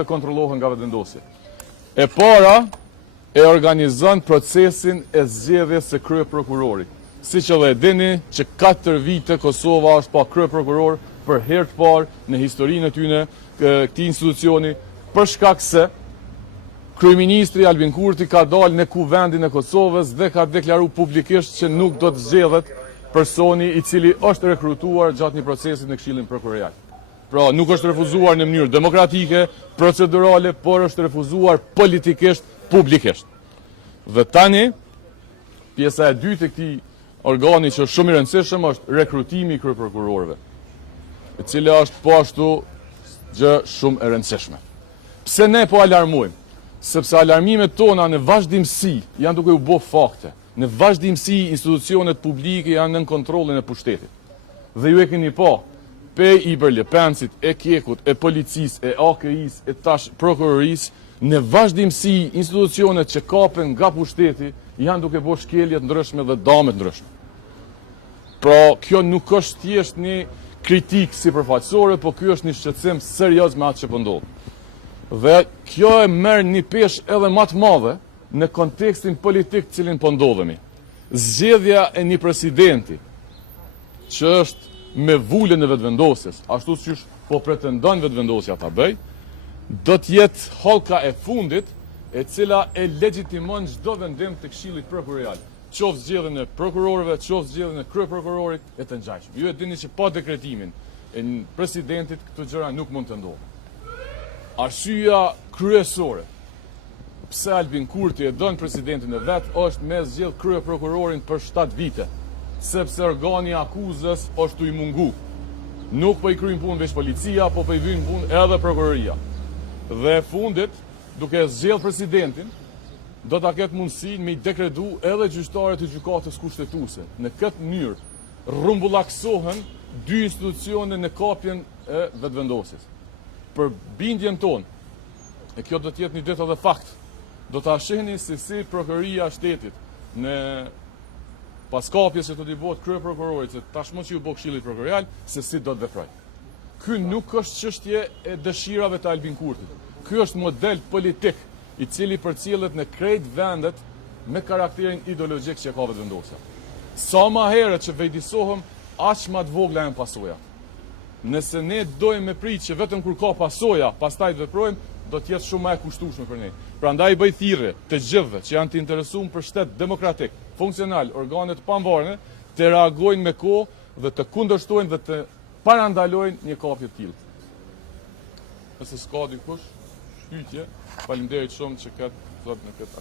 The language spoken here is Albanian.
të kontrollohen nga vetëvendosja. E para e organizon procesin e zgjedhjes së kryeprokurorit. Siç edhe e dini që 4 vite Kosova është pa kryeprokuror për herë të parë në historinë e tyre këtij institucioni, për shkak se kryeministri Albin Kurti ka dalë në kuvendin e Kosovës dhe ka deklaruar publikisht që nuk do të zgjedhet personi i cili është rekrutuar gjatë një procesi në Këshillin Prokurorial. Pra, nuk është refuzuar në mënyrë demokratike, procedurale, por është refuzuar politikisht, publikisht. Dhe tani, pjesa e dytë e këtij organi që është shumë i rëndësishëm është rekrutimi i kryeprokurorëve, e cila është po ashtu gjë shumë e rëndësishme. Pse ne po alarmojmë? Sepse alarmimet tona në vazhdimsi janë duke u bë fakte. Në vazhdimsi institucionet publike janë nën kontrollin e pushtetit. Dhe ju e keni pa, pej i Berlepencit, e Kekut, e policisë, e AKI-s, e tash prokurorisë, në vazhdimsi institucionet që kapen nga pushteti janë duke bërë shkeljet ndryshme dhe dame ndryshme. Pra, kjo nuk është thjesht një kritikë sipërfaqësore, po ky është një shqetësim serioz me atë që po ndodh. Dhe kjo e merr një peshë edhe më të madhe në kontekstin politik të cilin po ndodhemi. Zgjedhja e një presidenti që është me vulën e vetëvendosjes, ashtu siç po pretendon vetëvendosja ta bëj, do të jetë hallka e fundit e cila e legjitimon çdo vendim të Këshillit Prokurorial, qoftë zgjedhjen e prokurorëve, qoftë zgjedhjen e kryeprokurorit e të ngjashëm. Ju e dini që pa dekretimin e presidentit këto gjëra nuk mund të ndodhin. Arsyeja kryesore pse Albin Kurti e don presidentin e vet është me zgjedh kryeprokurorin për 7 vite, sepse organi i akuzës është i mungu. Nuk po i kryen punë veç policia, po i vyn punë edhe prokuroria. Dhe fundit, duke zgjedh presidentin, do ta ketë mundësinë me i dekretu edhe gjyqtarët e gjykatës kushtetuese. Në këtë mënyrë rrumbullaksohen 2 institucione në kapjen e vetëvendosjes. Për bindjen tonë, e kjo do të jetë një ditë edhe fakt, do ta shihni se si prokuroria e shtetit në pas kapjes që do t'i bëhet kryeprokurorit, se tashmë që u bë Këshilli Prokurorial, se si do të veprojë. Ky nuk është çështje e dëshirave të Albin Kurtit. Ky është model politik i cili përcjellet në krejt vendet me karakterin ideologjik që ka vetëvendosja. Sa më herët që vëjdisohem, aq më të vogla janë pasojat. Nëse ne dojmë me prit që vetëm kur ka pasoja, pastaj të veprojmë, do të jetë shumë më e kushtueshme për ne. Prandaj bëj thirrje të gjithëve që janë të interesuar për shtet demokratik, funksional, organe të pavarura, të reagojnë me kohë dhe të kundërshtojnë dhe të parandalojnë një kapje të tillë. Nëse s'ka dikush, shtytje, faleminderit shumë që thot në këtë